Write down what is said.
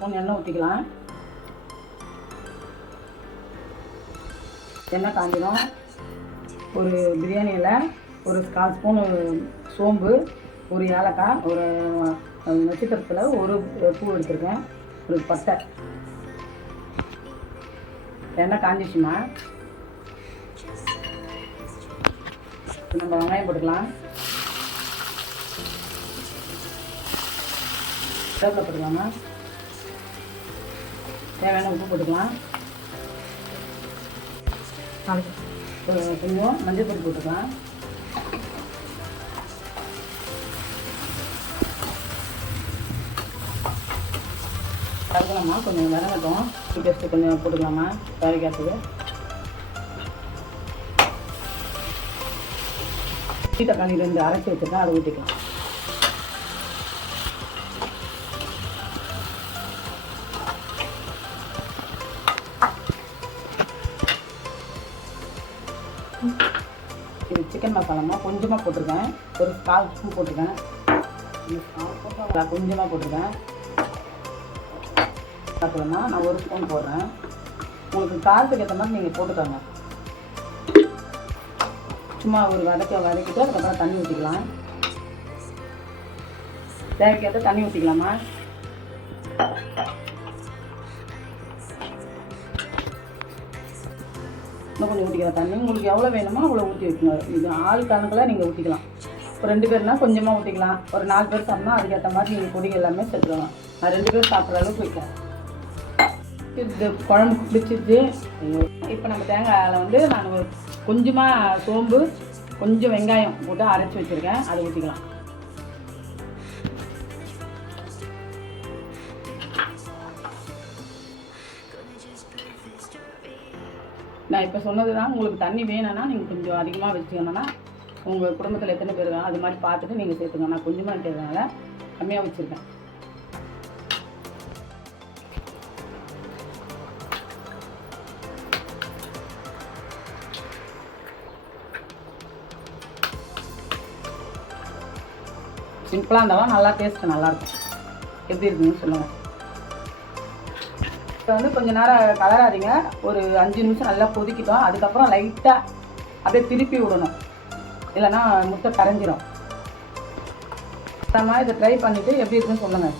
Spoon எண்ணெய் ஊற்றிக்கலாம். எண்ணெய் காஞ்சிடும். ஒரு பிரியாணி இலை, ஒரு 1/4 ஸ்பூனு சோம்பு, ஒரு ஏலக்காய், ஒரு நட்சத்திரத்தில் ஒரு பூ எடுத்துருக்கேன், ஒரு பட்டை. எண்ணெய் காஞ்சிச்சுன்னா நம்ம வெங்காயம் போட்டுக்கலாம். கருவேப்பிலை போட்டுக்கலாமா, தேவையான உப்பு போட்டுக்கலாம். கொஞ்சம் மஞ்சள் பொடி போட்டுக்கலாம். கலக்கலாமா, கொஞ்சம் விரங்கட்டும். பேஸ்ட்டு கொஞ்சம் போட்டுக்கலாமா தேவைக்காத்துக்கு. தக்காளி 2 அரைச்சி வச்சுருக்கேன், அதை ஊற்றிக்கலாம். இது சிக்கன் மசாலாமா கொஞ்சமாக போட்டிருக்கேன், ஒரு 1/4 ஸ்பூன் போட்டிருக்கேன். கொஞ்சமாக போட்டிருக்கேன். பார்த்தோம்னா நான் 1 ஸ்பூன் போடுறேன். உங்களுக்கு காரத்துக்கு ஏற்ற மாதிரி நீங்கள் போட்டுக்கோங்க. சும்மா ஒரு வதக்கிட்டு அதுக்கப்புறம் தண்ணி ஊற்றிக்கலாம். தேவைக்கேற்ற தண்ணி ஊற்றிக்கலாமா. இன்னும் கொஞ்சம் ஊற்றிக்கலாம் தண்ணி. உங்களுக்கு எவ்வளோ வேணுமோ அவ்வளோ ஊற்றி வைக்கணும். இது ஆள் கணக்கில் நீங்கள் ஊற்றிக்கலாம். ஒரு 2 பேர்னா கொஞ்சமாக ஊற்றிக்கலாம். ஒரு 4 பேர் சாப்பிட்னா அதுக்கேற்ற மாதிரி நீங்கள் பொடி எல்லாமே சேர்த்துக்கலாம். நான் 2 பேர் சாப்பிட்ற அளவுக்கு வைக்கிறேன். இது குழம்பு பிடிச்சிச்சு. இப்போ நம்ம தேங்காயில் நான் கொஞ்சமாக சோம்பு, கொஞ்சம் வெங்காயம் போட்டு அரைச்சி வச்சுருக்கேன், அதை ஊற்றிக்கலாம். நான் இப்போ சொன்னது தான். உங்களுக்கு தண்ணி வேணும்னா நீங்கள் கொஞ்சம் அதிகமாக வச்சுக்கணும்னா உங்கள் குடும்பத்தில் எத்தனை பேர் வேணும் அது மாதிரி பார்த்துட்டு நீங்கள் சேர்த்துங்க. நான் கொஞ்சமாக வைக்கிறதுனால கம்மியாக வச்சுருக்கேன். சிம்பிளாக இருந்தாலும் நல்லா டேஸ்ட்டு நல்லாயிருக்கும். எப்படி இருக்குன்னு சொல்லுங்கள். இப்போ கொஞ்சம் நேரம் கலராதிங்க. ஒரு 5 நிமிஷம் நல்லா கொதிக்கிட்டோம். அதுக்கப்புறம் லைட்டாக அப்படியே திருப்பி விடணும், இல்லைன்னா முட்டை கரைஞ்சிரும். இதை ட்ரை பண்ணிவிட்டு எப்படி இருக்குன்னு சொல்லுங்கள்.